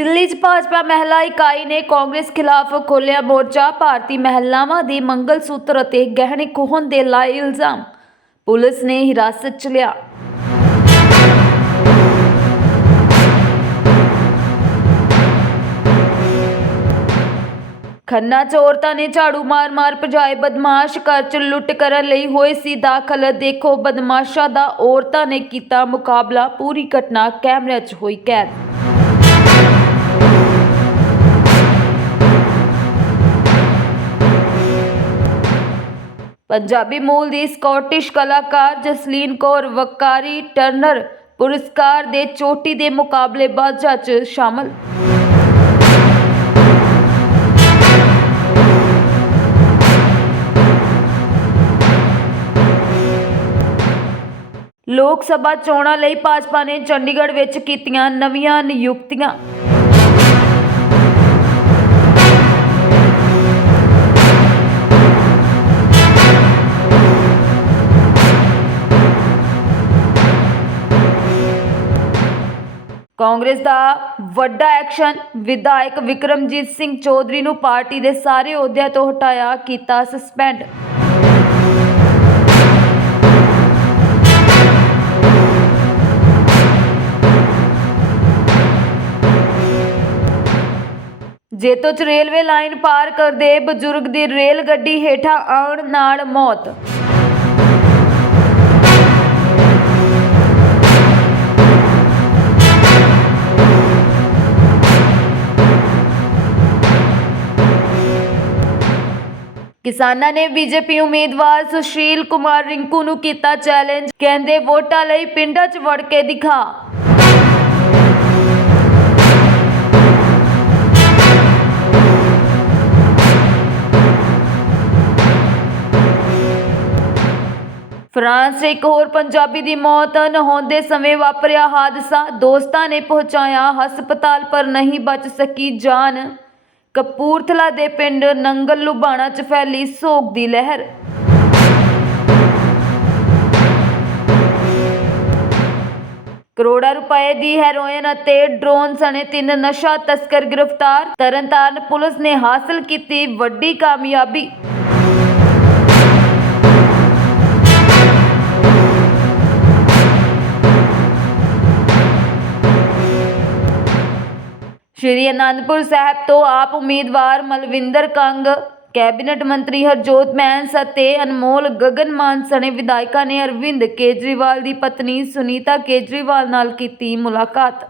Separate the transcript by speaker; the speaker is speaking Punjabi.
Speaker 1: ਦਿੱਲੀ 'ਚ ਭਾਜਪਾ ਮਹਿਲਾ ਇਕਾਈ ਨੇ ਕਾਂਗਰਸ ਖਿਲਾਫ ਖੋਲ੍ਹਿਆ ਮੋਰਚਾ। ਭਾਰਤੀ ਮਹਿਲਾਵਾਂ ਦੇ ਮੰਗਲ ਸੂਤਰ ਅਤੇ ਗਹਿਣੇ ਖੋਹਣ ਦੇ ਲਾਏ ਇਲਜ਼ਾਮ। ਪੁਲਿਸ ਨੇ ਹਿਰਾਸਤ 'ਚ ਲਿਆ। ਖੰਨਾ 'ਚ ਔਰਤਾਂ ਨੇ ਝਾੜੂ ਮਾਰ-ਮਾਰ ਭਜਾਏ ਬਦਮਾਸ਼। ਘਰ 'ਚ ਲੁੱਟ ਕਰਨ ਲਈ ਹੋਏ ਸੀ ਦਾਖਲ। ਦੇਖੋ ਬਦਮਾਸ਼ਾਂ ਦਾ ਔਰਤਾਂ ਨੇ ਕੀਤਾ ਮੁਕਾਬਲਾ। ਪੂਰੀ ਘਟਨਾ ਕੈਮਰਿਆਂ 'ਚ ਹੋਈ ਕੈਦ। ਪੰਜਾਬੀ ਮੂਲ ਦੀ ਸਕਾਟਿਸ਼ ਕਲਾਕਾਰ ਜਸਲੀਨ ਕੌਰ ਵਕਾਰੀ ਟਰਨਰ ਪੁਰਸਕਾਰ ਦੇ ਚੋਟੀ ਦੇ ਮੁਕਾਬਲੇਬਾਜ਼ਾਂ 'ਚ ਸ਼ਾਮਲ। ਲੋਕ ਸਭਾ ਚੋਣਾਂ ਲਈ ਭਾਜਪਾ ਨੇ ਚੰਡੀਗੜ੍ਹ ਵਿੱਚ ਕੀਤੀਆਂ ਨਵੀਆਂ ਨਿਯੁਕਤੀਆਂ। ਕਾਂਗਰਸ ਦਾ ਵੱਡਾ ਐਕਸ਼ਨ, ਵਿਧਾਇਕ ਵਿਕਰਮਜੀਤ ਸਿੰਘ ਚੌਧਰੀ ਨੂੰ ਪਾਰਟੀ ਦੇ ਸਾਰੇ ਅਹੁਦਿਆਂ ਤੋਂ ਹਟਾਇਆ ਕੀਤਾ ਸਸਪੈਂਡ। ਜੇਤੋ ਚ ਰੇਲਵੇ ਲਾਈਨ ਪਾਰ ਕਰਦੇ ਬਜ਼ੁਰਗ ਦੀ ਰੇਲ ਗੱਡੀ ਹੇਠਾਂ ਆਉਣ ਨਾਲ ਮੌਤ। ਕਿਸਾਨਾਂ ਨੇ ਬੀਜੇਪੀ ਉਮੀਦਵਾਰ ਸੁਸ਼ੀਲ ਕੁਮਾਰ ਰਿੰਕੂ ਨੂੰ ਕੀਤਾ ਚੈਲੰਜ ਕਹਿੰਦੇ ਵੋਟਾਂ ਲਈ ਪਿੰਡਾਂ 'ਚ ਵੜ ਕੇ ਦਿਖਾ। ਫਰਾਂਸ 'ਚ ਇੱਕ ਹੋਰ ਪੰਜਾਬੀ ਦੀ ਮੌਤ, ਨਹਾਉਂਦੇ ਸਮੇਂ ਵਾਪਰਿਆ ਹਾਦਸਾ, ਦੋਸਤਾਂ ਨੇ ਪਹੁੰਚਾਇਆ ਹਸਪਤਾਲ ਪਰ ਨਹੀਂ ਬਚ ਸਕੀ ਜਾਨ। ਕਪੂਰਥਲਾ ਦੇ ਪਿੰਡ ਨੰਗਲ ਲੁਬਾਣਾ 'ਚ ਫੈਲੀ ਸੋਗ ਦੀ ਲਹਿਰ। ਕਰੋੜਾਂ ਰੁਪਏ ਦੀ ਹੈਰੋਇਨ ਅਤੇ ਡਰੋਨ ਸਣੇ ਤਿੰਨ ਨਸ਼ਾ ਤਸਕਰ ਗ੍ਰਿਫਤਾਰ। ਤਰਨਤਾਰਨ ਪੁਲਿਸ ਨੇ ਹਾਸਲ ਕੀਤੀ ਵੱਡੀ ਕਾਮਯਾਬੀ। ਸ਼੍ਰੀ ਅਨੰਦਪੁਰ ਸਾਹਿਬ ਤੋਂ ਆਪ ਉਮੀਦਵਾਰ ਮਲਵਿੰਦਰ ਕੰਗ, ਕੈਬਨਿਟ ਮੰਤਰੀ ਹਰਜੋਤ ਮੈਂਸ ਅਤੇ ਅਨਮੋਲ ਗਗਨ ਮਾਨ ਸਣੇ ਵਿਧਾਇਕਾਂ ਨੇ ਅਰਵਿੰਦ ਕੇਜਰੀਵਾਲ ਦੀ ਪਤਨੀ ਸੁਨੀਤਾ ਕੇਜਰੀਵਾਲ ਨਾਲ ਕੀਤੀ ਮੁਲਾਕਾਤ।